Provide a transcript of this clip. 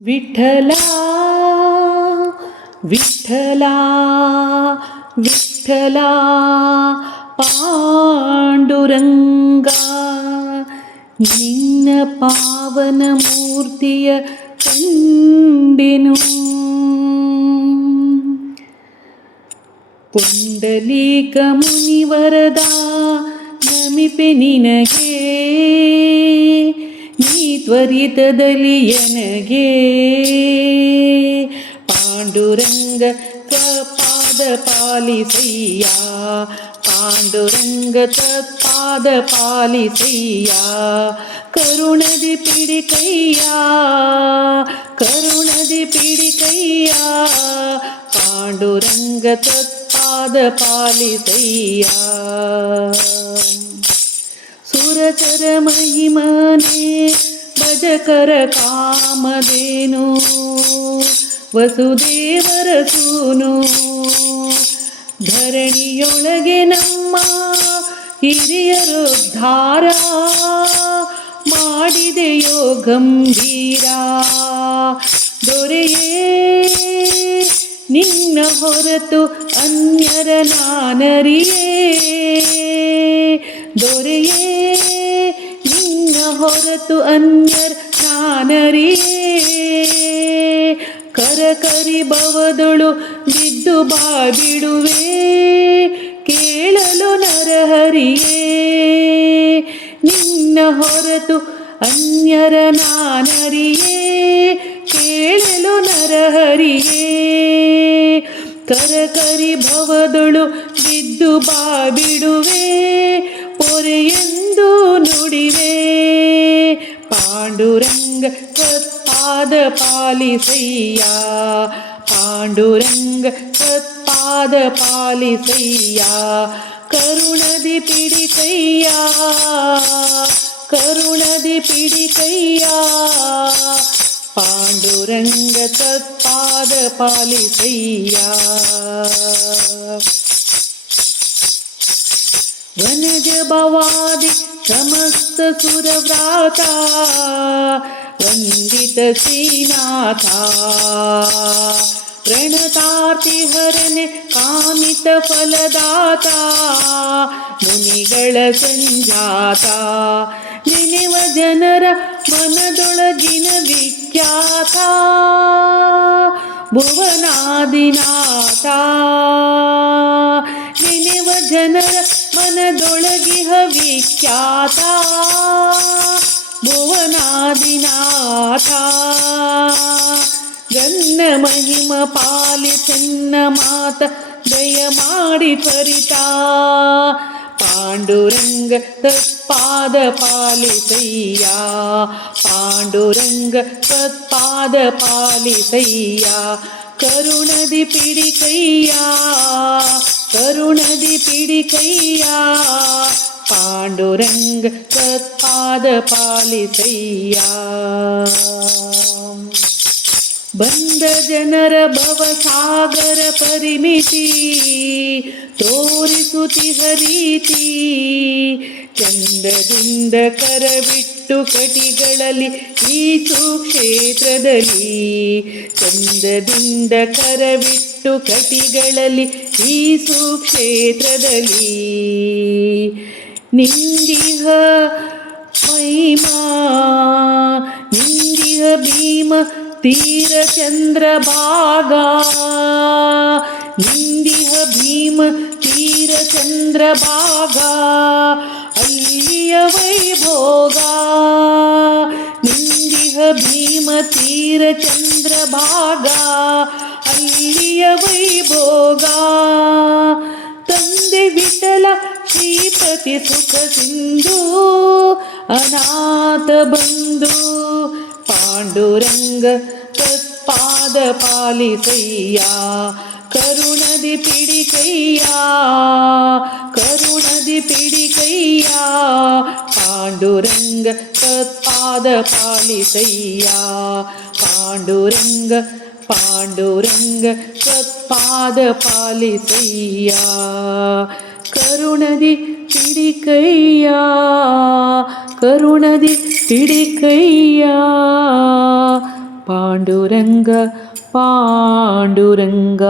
ವಿಠಲ ವಿಠಲ ವಿಠಲ ಪಾಂಡುರಂಗ ನಿನ್ನ ಪಾವನ ಮೂರ್ತಿಯ ಕಂಡೆನು. ಪುಂಡಲೀಕ ಮುನಿವರದ ನಮಿಪೆ ನಿನಗೆ, ನೀ ತ್ವರಿತದಲ್ಲಿ ಎನಗೆ. ಪಾಂಡುರಂಗ ತತ್ಪಾದ ಪಾಲಿಸಯ್ಯ, ಪಾಂಡುರಂಗ ತತ್ಪಾದ ಪಾಲಿಸಯ್ಯ. ಕರುಣದಿ ಪಿಡಿಕಯ್ಯ, ಕರುಣದಿ ಪಿಡಿಕಯ್ಯ. ಪಾಂಡುರಂಗ ತತ್ಪಾದ ಪಾಲಿಸಯ್ಯ. ಸುರಚರ ಮಹಿಮನೆ ಭಜಕರ ಕಾಮಧೇನು, ವಸುದೇವರ ಸೂನು. ಧರಣಿಯೊಳಗೆ ನಮ್ಮ ಹಿರಿಯರುದ್ಧಾರ, ಮಾಡಿದೆಯೋ ಗಂಭೀರ. ದೊರೆಯೇ ನಿನ್ನ ಹೊರತು ಅನ್ಯರ ನಾನರಿಯೇ, ದೊರೆಯೇ ನಿನ್ನ ಹೊರತು ಅನ್ಯರ ನಾನರಿಯೇ. ಕರಕರಿ ಭವದೊಳು ಬಿದ್ದು ಬಾಬಿಡುವೆ, ಕೇಳಲು ನರಹರಿಯೇ. ನಿನ್ನ ಹೊರತು ಅನ್ಯರ ನಾನರಿಯೇ, ಕೇಳಲು ನರಹರಿಯೇ. ಕರಕರಿ ಭವದೊಳು ಬಿದ್ದು ಬಾಬಿಡುವೆ, ಪೊರೆಯೆಂದು ನುಡಿವೆ. ಪಾಂಡುರಂಗ ತತ್ಪಾದ ಪಾಲಿಸಯ್ಯ, ಪಾಂಡುರಂಗ ತತ್ಪಾದ ಪಾಲಿಸಯ್ಯ. ಕರುಣದಿ ಪಿಡಿಕಯ್ಯ, ಕರುಣದಿ ಪಿಡಿಕಯ್ಯ. ಪಾಂಡುರಂಗ ತತ್ಪಾದ ಪಾಲಿಸಯ್ಯ. ವನಜ ಭವಾದಿ ಸಮಸ್ತ ಸುರವ್ರಾತ, ವಂದಿತ ಶ್ರೀನಾಥ. ಪ್ರಣತಾರ್ತಿ ಹರನೆ ಕಾಮಿತ ಫಲದಾತ, ಮುನಿಗಳ ಸಂಜಾತ. ನೆನೆವ ಜನರ ಮನದೊಳಗಿನ ವಿಖ್ಯಾತ, ಭುವನಾದಿನಾಥ. ನೆನೆವ ಜನರ ಮನದೊಳಗಿಹ ವಿಖ್ಯಾತ, ಭುವನಾದಿನಾಥ. ಗನ್ನ ಮಹಿಮ ಪಾಲಿಸನ್ನ ಮಾತ ದಯ ಮಾಡಿ ತ್ವರಿತ. ಪಾಂಡುರಂಗ ತತ್ಪಾದ ಪಾಲಿಸಯ್ಯ, ಪಾಂಡುರಂಗ ತತ್ಪಾದ ಪಾಲಿಸಯ್ಯ. ಕರುಣದಿ ಪಿಡಿಕಯ್ಯ, ಕರುಣದಿ ಪಿಡಿಕಯ್ಯ. ಪಾಂಡುರಂಗ ತತ್ಪಾದ ಪಾಲಿಸಯ್ಯ. ಬಂದ ಜನರ ಭವಸಾಗರ ಪರಿಮಿತಿ, ತೋರಿಸುತ್ತಿಹ ರೀತಿ. ಚಂದದಿಂದ ಕರಬಿಟ್ಟು ಕಟಿಗಳಲ್ಲಿ ಈ ಸುಕ್ಷೇತ್ರದಲ್ಲಿ, ಚಂದದಿಂದ ಕರಬಿಟ್ಟು ಕಟಿಗಳಲ್ಲಿ ಈ ಸುಕ್ಷೇತ್ರದಲ್ಲಿ. ನಿಂದಿಹ ಮಹಿಮಾ, ನಿಂದಿಹ ಭೀಮ ತೀರ ಚಂದ್ರಭಾಗ. ನಿಂದಿಹ ಭೀಮ ತೀರ ಚಂದ್ರಭಾಗ, ಅಲ್ಲಿಯ ವೈಭೋಗ. ನಿಂದಿಹ ಭೀಮ ತೀರ ಚಂದ್ರಭಾಗ, ಅಲ್ಲಿಯ ವೈಭೋಗ. ತಂದೆ ವಿಠಲ ಶ್ರೀಪತಿ ಸುಖ ಸಿಂಧು, ಅನಾಥ ಬಂಧು. ಪಾಂಡುರಂಗ ತತ್ಪಾದ ಪಾಲಿಸಯ್ಯ, ಕರುಣದಿ ಪಿಡಿಕಯ್ಯ, ಕರುಣದಿ ಪಿಡಿಕಯ್ಯ. ಪಾಂಡುರಂಗ ತತ್ಪಾದ ಪಾಲಿಸಯ್ಯ, ಪಾಂಡುರಂಗ, ಪಾಂಡುರಂಗ ತತ್ಪಾದ ಪಾಲಿಸಯ್ಯ. ಕರುಣದಿ ಪಾಂಡುರಂಗ ಪಾಂಡುರಂಗ.